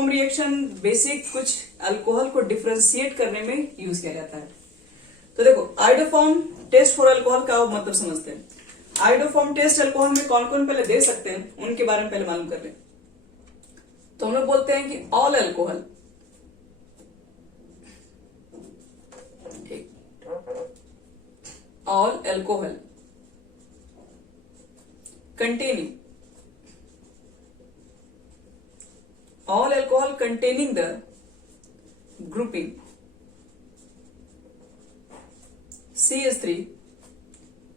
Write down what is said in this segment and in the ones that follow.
Iodoform reaction basic कुछ alcohol को differentiate करने में यूज किया जाता है। तो देखो आइडोफॉर्म टेस्ट फॉर अल्कोहल का मतलब समझते हैं। आइडोफॉर्म टेस्ट अल्कोहल में कौन कौन पहले दे सकते हैं उनके बारे में पहले मालूम कर लें। तो हम लोग बोलते हैं कि all alcohol, all alcohol containing all alcohol containing the grouping CH3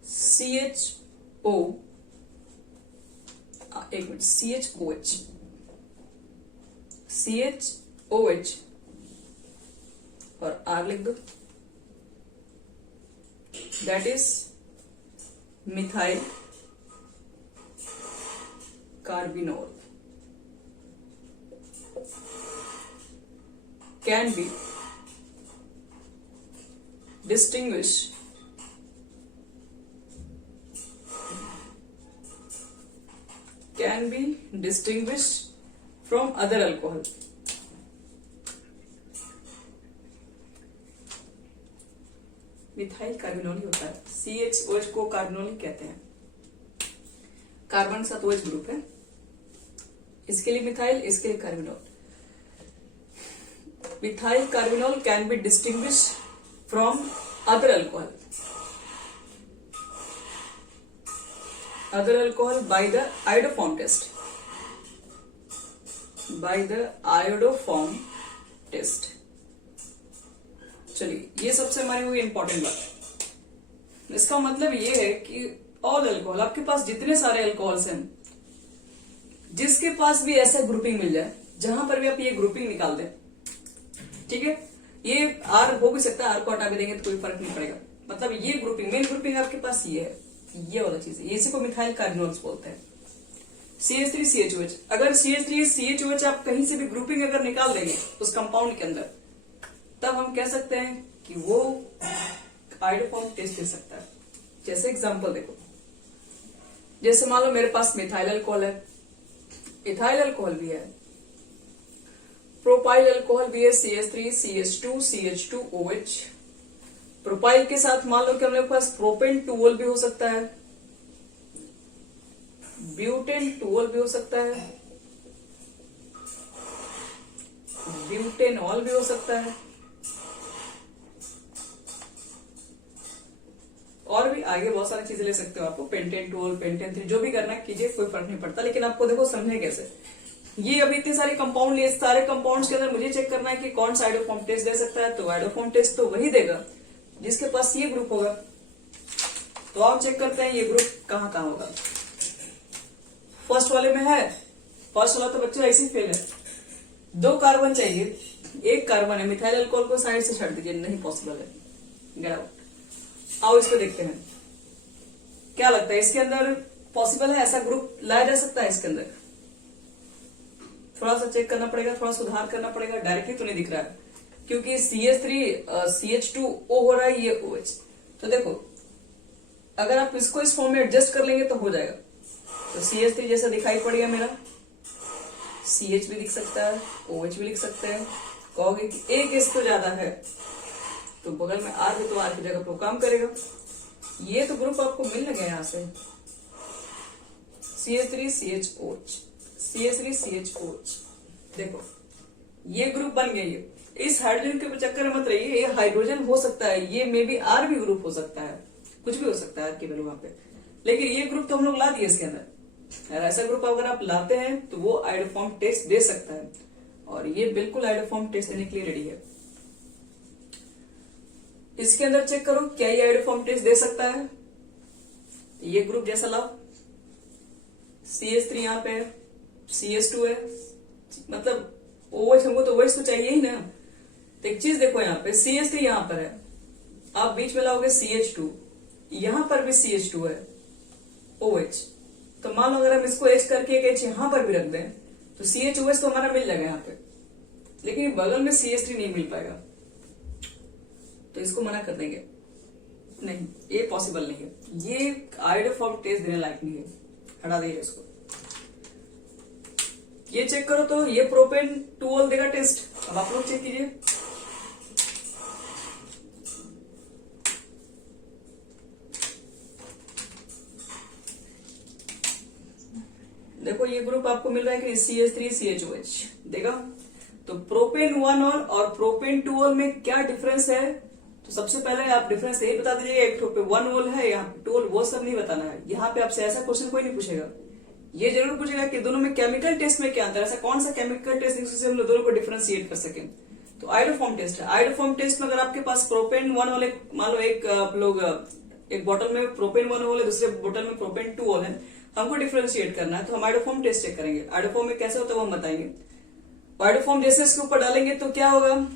CHO एक मिनट CHOH CHOH और R लिख दो, that is methyl carbinol can be distinguished from other alcohol. Methyl carbinol ही होता है। CHOH को कार्बिनोल ही कहते हैं। कार्बन के साथ OH ग्रुप है, इसके लिए मिथाइल, इसके लिए carbinol. Methyl carbinol can be distinguish from other alcohol by the iodoform test, चलिए ये सबसे हमारी हुई इंपॉर्टेंट बात। इसका मतलब ये है कि ऑल अल्कोहल, आपके पास जितने सारे अल्कोहल्स हैं, जिसके पास भी ऐसा ग्रुपिंग मिल जाए, जहां पर भी आप ये ग्रुपिंग निकाल दें, ठीक है, ये आर हो भी सकता है, आर को हटा भी देंगे तो कोई फर्क नहीं पड़ेगा। मतलब ये ग्रुपिंग, मेन ग्रुपिंग आपके पास ये है, ये वाला चीज है, इसी को मिथाइल कार्बिनोल्स बोलते हैं। CH3 CHOH, अगर CH3 CHOH आप कहीं से भी ग्रुपिंग अगर निकाल देंगे उस कंपाउंड के अंदर, तब हम कह सकते हैं कि वो आइडोफॉर्म टेस्ट दे सकता है। जैसे एग्जांपल देखो, जैसे मान लो मेरे पास मिथाइल अल्कोहल है, इथाइल अल्कोहल भी है, प्रोपाइल अल्कोहल भी है, CH3 CH2 CH2OH। प्रोपाइल के साथ मान लो कि हमारे पास प्रोपेन टूओल भी हो सकता है, ब्यूटेन टूओल भी हो सकता है, ब्यूटेनॉल भी हो सकता है, और भी आगे बहुत सारी चीजें ले सकते हो। आपको पेंटेन टूओल, पेंटेन 3, जो भी करना है कीजिए, कोई फर्क नहीं पड़ता। लेकिन आपको देखो समझे कैसे, ये अभी इतने सारे कंपाउंड लिए, सारे कंपाउंड्स के अंदर मुझे चेक करना है कि कौन सा आइडोफॉर्म टेस्ट दे सकता है। तो आइडोफॉर्म टेस्ट तो वही देगा जिसके पास ये ग्रुप होगा। तो आप चेक करते हैं ये ग्रुप कहाँ कहाँ होगा। फर्स्ट वाले में है, फर्स्ट वाला तो बच्चे ऐसे ही फेल है। 2 कार्बन चाहिए, 1 कार्बन है, मिथाइल अल्कोहल को साइड से छाट दीजिए, नहीं पॉसिबल है, गेट आउट। आओ इसको देखते हैं, क्या लगता है इसके अंदर पॉसिबल है, ऐसा ग्रुप लाया जा सकता है इसके अंदर? थोड़ा सा चेक करना पड़ेगा, थोड़ा सुधार करना पड़ेगा, डायरेक्टली तो नहीं दिख रहा है क्योंकि CH3 CH2O हो रहा है, ये OH। तो देखो अगर आप इसको इस फॉर्म में एडजस्ट कर लेंगे तो हो जाएगा। तो CH3 जैसा दिखाई पड़ गया मेरा, CH भी दिख सकता है, OH भी लिख सकते हैं। कहोगे कि एक इस तो ज्यादा है, तो बगल में R है तो R की जगह पर काम करेगा। ये तो ग्रुप आपको मिल गया यहां से, CH3 CHOH, CH3 CHOH। देखो ये ग्रुप बन गया। ये इस हाइड्रोजन के चक्कर में मत रहिए, ये हाइड्रोजन हो सकता है, ये मे बी R भी ग्रुप हो सकता है, कुछ भी हो सकता है R की वैल्यू वहां पे। लेकिन ये ग्रुप तो हम लोग ला दिए इसके अंदर। ऐसा ग्रुप अगर आप लाते हैं तो वो आइडोफॉर्म टेस्ट दे सकता है, और ये बिल्कुल आइडोफॉर्म टेस्ट देने के लिए रेडी है। इसके अंदर चेक करो क्या ये आइडोफॉर्म टेस्ट दे सकता है। ये ग्रुप जैसा लाओ, CH3 यहाँ पे है, CH2 है, मतलब OH हमको तो OH तो चाहिए ही ना। तो एक चीज देखो, यहाँ पे CH3 यहाँ पर है, आप बीच में लाओगे CH2, यहां पर भी CH2 है, OH। तो मान लो अगर हम इसको H करके एक H यहां पर भी रख दें तो CHOH तो हमारा मिल जाएगा यहाँ पे, लेकिन बगल में CH3 नहीं मिल पाएगा, तो इसको मना कर देंगे, नहीं ये पॉसिबल नहीं है, ये आइडोफॉर्म टेस्ट देने लायक नहीं है, हटा देंगे इसको। ये चेक करो तो ये प्रोपेन 2 देगा टेस्ट। अब आप लोग चेक कीजिए, देखो ये ग्रुप आपको मिल रहा है कि CH3CHOH देगा। तो प्रोपेन 1 और प्रोपेन 2 में क्या डिफरेंस है, तो सबसे पहले आप डिफरेंस यही बता दीजिएगा, एक पे 1 है, यहाँ पे 2 वो सब नहीं बताना है। यहाँ पे आपसे ऐसा क्वेश्चन कोई नहीं पूछेगा, ये जरूर पूछेगा कि दोनों में केमिकल टेस्ट में क्या अंतर है, ऐसा कौन सा केमिकल टेस्ट जिससे हम लोग दोनों को डिफरेंशिएट कर सके। तो आइडोफॉर्म टेस्ट है। आइडोफॉर्म टेस्ट में अगर आपके पास प्रोपेन 1 वाले, मान लो एक आप लोग एक बोतल में प्रोपेन 1 है, दूसरे बोतल में प्रोपेन 2 है, हमको डिफरेंशिएट करना है, तो हम आइडोफॉर्म टेस्ट चेक करेंगे। आइडोफॉर्म में कैसे होता है वो हम बताएंगे। आइडोफॉर्म जैसे इसके ऊपर डालेंगे तो क्या होगा,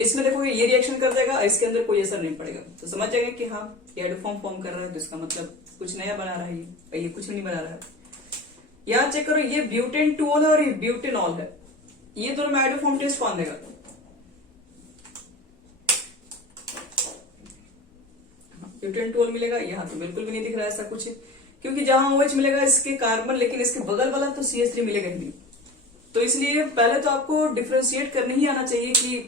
इसमें देखोगे ये रिएक्शन कर देगा, इसके अंदर कोई असर नहीं पड़ेगा, तो समझ जाएंगे कि हाँ ये आइडोफॉर्म फॉर्म कर रहा है, तो इसका मतलब कुछ नया बना रहा है, ये कुछ नहीं बना रहा है। यहाँ चेक करो, ये ब्यूटेन 2 है और ये ब्यूटेनॉल है, ये दोनों में आइडोफॉर्म टेस्ट कौन देगा, ब्यूटेन 2 मिलेगा। यहाँ तो बिल्कुल भी नहीं दिख रहा है ऐसा कुछ, क्योंकि जहां OH मिलेगा इसके कार्बन, लेकिन इसके बगल वाला तो CH3 मिलेगा ही नहीं। तो इसलिए पहले तो आपको डिफरेंशिएट करने ही आना चाहिए कि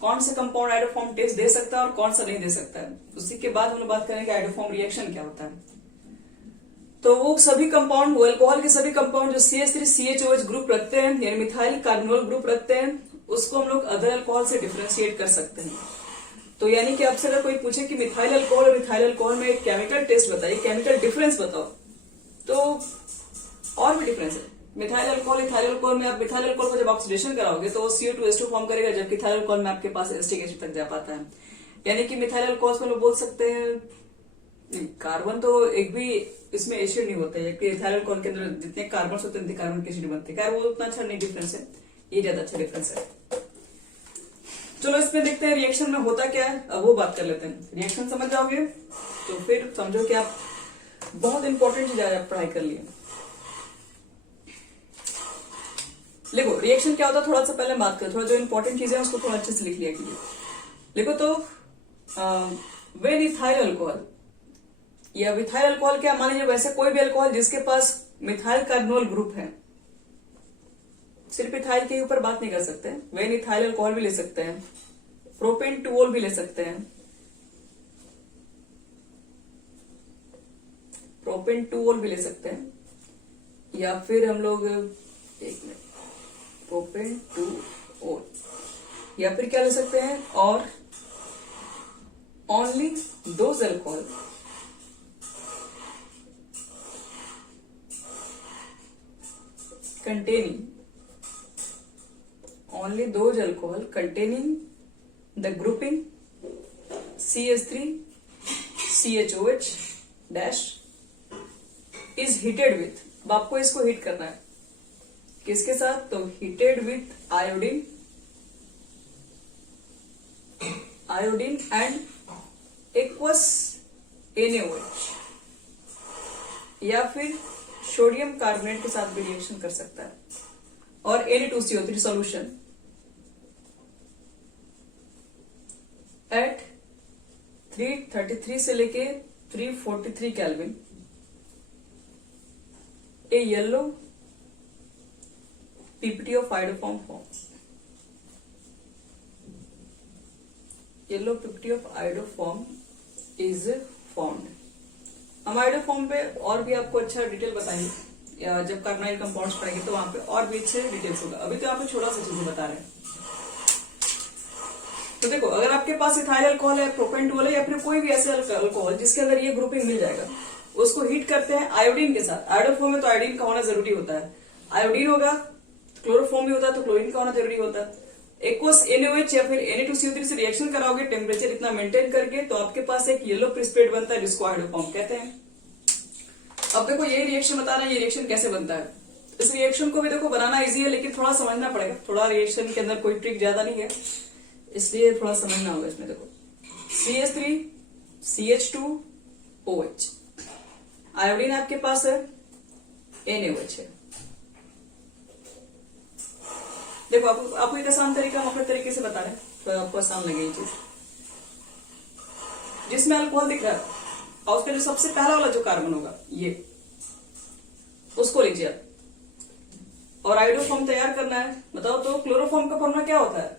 कौन से कंपाउंड आइडोफॉर्म टेस्ट दे सकता है और कौन सा नहीं दे सकता है। उसी के बाद हम लोग बात करेंगे आइडोफॉर्म रिएक्शन क्या होता है। तो वो सभी कंपाउंड, वो अल्कोहल के सभी कंपाउंड जो CH3CHOH ग्रुप रखते हैं, यानी मिथाइल कार्बोनोल ग्रुप रखते हैं, उसको हम लोग अदर अल्कोहल से डिफरेंशिएट कर सकते हैं। तो यानी कि आपसे अगर कोई पूछे कि मिथाइल अल्कोहल और मिथाइल अल्कोहल में एक केमिकल टेस्ट बताइए, केमिकल डिफरेंस बताओ, तो और भी डिफरेंस है। मिथाइल अल्कोहल इथाइल अल्कोहल में आप मिथाइल अल्कोहल को जब ऑक्सीडेशन कराओगे तो CO2H2 फॉर्म करेगा, जबकि इथाइल अल्कोहल में आपके पास एसिटिक एसिड तक जा पाता है। यानी कि मिथाइल अल्कोहल में लोग बोल सकते हैं कार्बन तो एक भी इसमें एसिड नहीं होता है, इथाइल अल्कोहल के अंदर जितने कार्बन होते हैं उतने कार्बन के एसिड बनते हैं। वो उतना अच्छा नहीं डिफरेंस है, ये ज्यादा अच्छा डिफरेंस है। चलो इसमें देखते हैं रिएक्शन में होता क्या है, अब वो बात कर लेते हैं। रिएक्शन समझ जाओगे तो फिर समझो कि आप बहुत इंपॉर्टेंट चीज आप पढ़ाई कर लिए। देखो रिएक्शन क्या होता है, थोड़ा सा पहले बात करें, थोड़ा जो इंपॉर्टेंट चीजें हैं उसको थोड़ा अच्छे से लिख लिया कीजिए। देखो तो व्हेन इथाइल अल्कोहल या मिथाइल अल्कोहल, क्या मान लीजिए वैसे कोई भी अल्कोहल जिसके पास मिथाइल कार्बोनोल ग्रुप है, सिर्फ इथाइल के ऊपर बात नहीं कर सकते, व्हेन इथाइल अल्कोहल भी ले सकते हैं, प्रोपेन 2 भी ले सकते हैं, प्रोपेन 2 भी ले सकते हैं, या फिर हम लोग एक मिनट प्रोपेन 2, या फिर क्या ले सकते हैं, और only those alcohol containing only those alcohol containing the grouping CH3CHOH dash is heated with। अब आपको इसको हीट करना है किसके साथ, तो heated with iodine and aqueous NaOH, या फिर सोडियम कार्बोनेट के साथ भी रिएक्शन कर सकता है, और Na2CO3 सॉल्यूशन एट 333 से लेके 343 kelvin, A yellow PPT of iodoform form, yellow PPT of iodoform is formed. हम आइडोफॉर्म पे और भी आपको अच्छा डिटेल बताएंगे, या जब कार्बोनाइल कंपाउंड्स पढ़ेंगे तो वहां पे और भी अच्छे डिटेल्स होगा। अभी तो यहाँ पे छोटा सा चीजें बता रहे हैं। तो देखो अगर आपके पास इथाइल अल्कोहल है, प्रोपेन 2 है, या फिर कोई भी ऐसे अल्कोहल जिसके अंदर ये ग्रुपिंग मिल जाएगा, उसको हीट करते हैं आयोडीन के साथ। आइडोफॉर्म में तो आयोडीन का होना जरूरी होता है, आयोडीन होगा, क्लोरोफॉर्म भी होता है तो क्लोरीन का होना जरूरी होता है। एक्वस NaOH या फिर Na2CO3 से रिएक्शन कराओगे टेम्परेचर इतना मेंटेन करके, तो आपके पास एक येलो प्रिसिपिटेट बनता है जिसको आइडोफॉर्म कहते हैं। अब देखो ये रिएक्शन बताना, ये रिएक्शन कैसे बनता है। इस रिएक्शन को भी देखो बनाना इजी है, लेकिन थोड़ा समझना पड़ेगा, थोड़ा रिएक्शन के अंदर कोई ट्रिक ज्यादा नहीं है, इसलिए थोड़ा समझना होगा। इसमें देखो CH3CH2OH, आयोडीन आपके पास है, NaOH है। देखो आपको एक आसान तरीका हम अपने तरीके से बता रहे हैं, तो आपको आसान लगे ये चीज। जिसमें अल्कोहल दिख रहा है और उसका जो सबसे पहला वाला जो कार्बन होगा ये, उसको लीजिए आप, और आइडोफॉर्म तैयार करना है। बताओ तो क्लोरोफॉर्म का फॉर्मूला क्या होता है?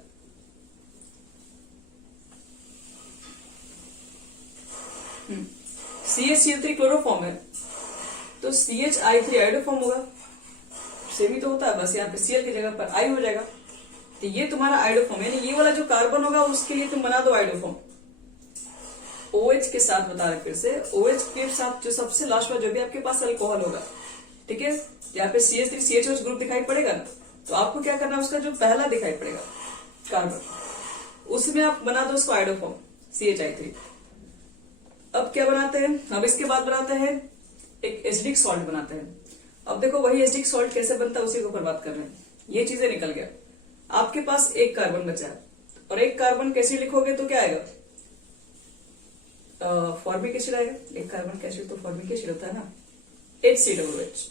CH3 क्लोरोफॉर्म है, तो CHI3 आइडोफॉर्म होगा। सेम ही तो होता है, बस यहाँ पे Cl की जगह पर I हो जाएगा। तो ये तुम्हारा आइडोफॉर्म, यानी ये वाला जो कार्बन होगा उसके लिए तुम बना दो आइडोफॉर्म। OH के साथ बता रहे फिर से, OH के साथ जो सबसे लास्ट में जो भी आपके पास अल्कोहल होगा, ठीक है, यहाँ पे CH3 CHOH ग्रुप दिखाई पड़ेगा ना, तो आपको क्या करना है, उसका जो पहला दिखाई पड़ेगा कार्बन, उसमें आप बना दो उसको आइडोफॉर्म CHI3। अब क्या बनाते हैं, अब इसके बाद बनाते हैं एक एसिडिक सॉल्ट बनाते हैं। अब देखो वही एसिडिक सॉल्ट कैसे बनता है उसी के ऊपर बात कर रहे हैं। ये चीजें निकल गया, आपके पास एक कार्बन बचा है, और एक कार्बन कैसे लिखोगे तो क्या आएगा, फॉर्मिक एसिड आएगा। एक कार्बन का एसिड तो फॉर्मिक एसिड होता है ना, HCOOH।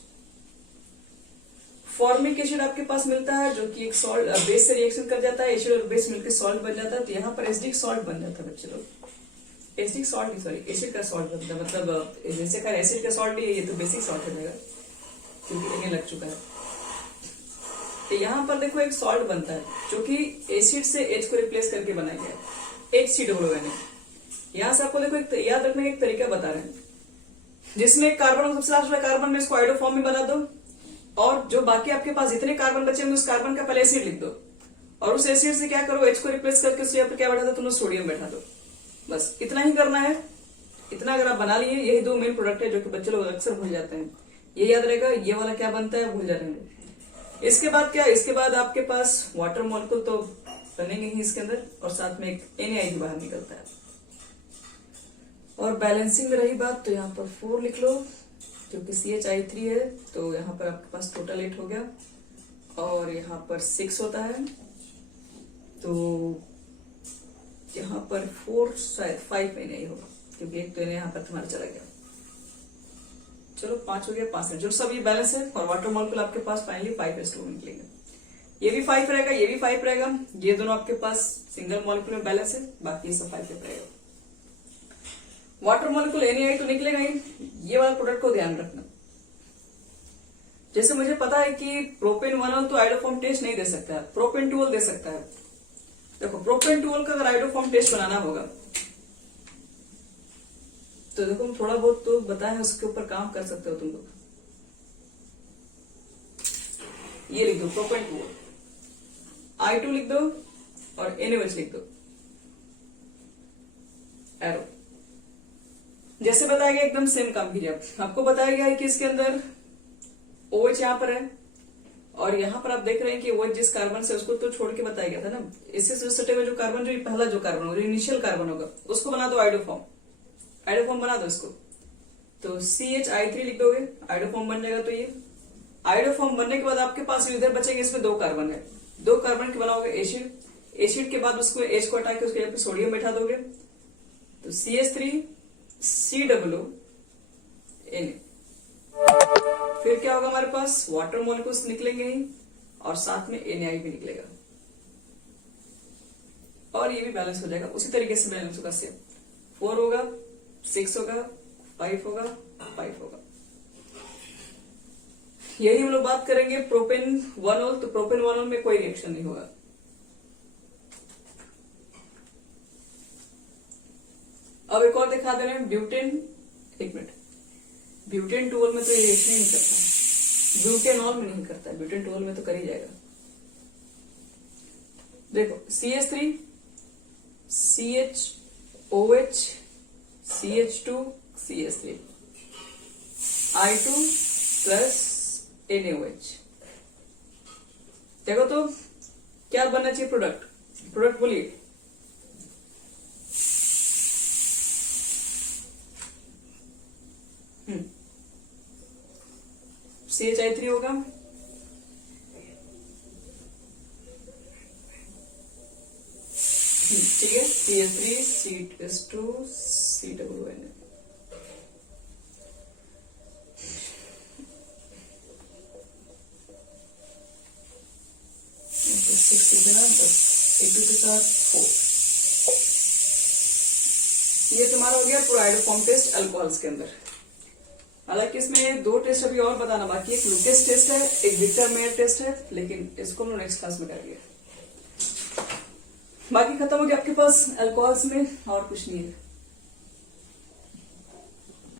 फॉर्मिक एसिड आपके पास मिलता है जो कि एक सॉल्ट बेस से रिएक्शन कर जाता है, एसिड और बेस मिलकर सॉल्ट बन जाता है। तो यहाँ पर एसिडिक सॉल्ट बन जाता है बच्चे लोग, एसिडिक सॉल्ट नहीं, सॉरी एसिड का सॉल्ट बनता है। मतलब जैसे का एसिड का सॉल्ट नहीं है, ये तो बेसिक सॉल्ट हो जाएगा क्योंकि इन्हें लग चुका है। तो यहाँ पर देखो एक सॉल्ट बनता है जो कि एसिड से H को रिप्लेस करके बनाया गया है, HCOOH। यहाँ से आपको देखो एक याद रखने का एक तरीका बता रहे हैं, जिसमें एक कार्बन सबसे लास्ट वाला कार्बन में इसको आइडोफॉर्म में बना दो, और जो बाकी आपके पास जितने कार्बन बचे होंगे उस कार्बन का पहले एसिड लिख दो, और उस एसिड से क्या करो, H को रिप्लेस करके उसके यहाँ पर क्या बैठा दो, तुम सोडियम बैठा दो। बस इतना ही करना है। इतना अगर आप बना लिए, यही दो मेन प्रोडक्ट है जो कि बच्चे लोग अक्सर भूल जाते हैं। ये याद रहेगा, ये वाला क्या बनता है भूल जाते हैं। इसके बाद क्या, इसके बाद आपके पास वाटर मॉलिक्यूल तो बनेंगे ही इसके अंदर, और साथ में एक NaI भी बाहर निकलता है। और बैलेंसिंग में रही बात, तो यहाँ पर 4 लिख लो जो कि CHI3 है, तो यहाँ पर आपके पास टोटल 8 हो गया, और यहाँ पर 6 होता है, तो यहाँ पर 4 शायद 5 NaI होगा, क्योंकि एक तो NaI यहाँ पर तुम्हारा चला गया। चलो 5 हो गया, 5 है जो सब ये बैलेंस है। और वाटर मॉलिक्यूल आपके पास फाइनली 5s2 निकलेंगे। ये भी 5 रहेगा, ये भी 5 रहेगा, ये दोनों आपके पास सिंगल मॉलिक्यूल में बैलेंस है, बाकी सब 5 रहेगा। वाटर मॉलिक्यूल NaI तो निकलेगा ही। ये वाला प्रोडक्ट को ध्यान रखना, जैसे मुझे पता है कि प्रोपेन 1 तो आइडोफॉर्म टेस्ट नहीं दे सकता है, प्रोपेन 2 दे सकता है। देखो प्रोपेन 2 का अगर आइडोफॉर्म टेस्ट बनाना होगा तो देखो थोड़ा बहुत तो बताए हैं, उसके ऊपर काम कर सकते हो तुम लोग। ये लिख दो प्रोपेन 2, I2 लिख दो और NaOH लिख दो, एरो। जैसे बताया गया एकदम सेम काम कीजिए। आपको बताया गया है कि इसके अंदर OH यहां पर है, और यहां पर आप देख रहे हैं कि OH जिस कार्बन से उसको तो छोड़ के बताया गया था ना, इससे सटे हुए जो कार्बन, जो पहला जो कार्बन होगा, जो इनिशियल कार्बन होगा, उसको बना दो आइडोफॉर्म। आइडोफॉर्म बना दो इसको, तो CHI3 लिख दोगे, आइडोफॉर्म बन जाएगा। तो ये आइडोफॉर्म बनने के बाद आपके पास इधर बचेंगे, इसमें 2 कार्बन है, 2 कार्बन के बनाओगे एसिड। एसिड के बाद उसको H को हटा के उसके यहाँ पे सोडियम बैठा दोगे, तो CH3 COO Na। फिर क्या होगा, हमारे पास वाटर मॉलिक्यूल्स निकलेंगे ही, और साथ में NaI भी निकलेगा, और ये भी बैलेंस हो जाएगा। उसी तरीके से बैलेंस होगा, सेम 4 होगा, 6 होगा, 5 होगा, 5 होगा। यही हम लोग बात करेंगे प्रोपेन 1 तो प्रोपेन 1 में कोई रिएक्शन नहीं होगा। अब एक और दिखा दे रहे हैं, ब्यूटेन। एक मिनट, ब्यूटेन 2 में तो ये रिएक्शन नहीं करता, ब्यूटेनॉल में नहीं करता, ब्यूटेन 2 में तो कर ही जाएगा। देखो CH3 CHOH CH2 CH3 I2 plus NaOH। देखो तो क्या बनना चाहिए प्रोडक्ट, प्रोडक्ट बोलिए। CHI3 होगा, ठीक है, CH3 C2 COON। ये तुम्हारा हो गया पूरा आइडोफॉर्म टेस्ट अल्कोहल्स के अंदर। हालांकि इसमें 2 टेस्ट अभी और बताना बाकी है, एक लुकेस टेस्ट है, एक विक्टर मेयर टेस्ट है, लेकिन इसको हम लोग नेक्स्ट क्लास में करेंगे। बाकी खत्म हो गया आपके पास अल्कोहल्स में, और कुछ नहीं है।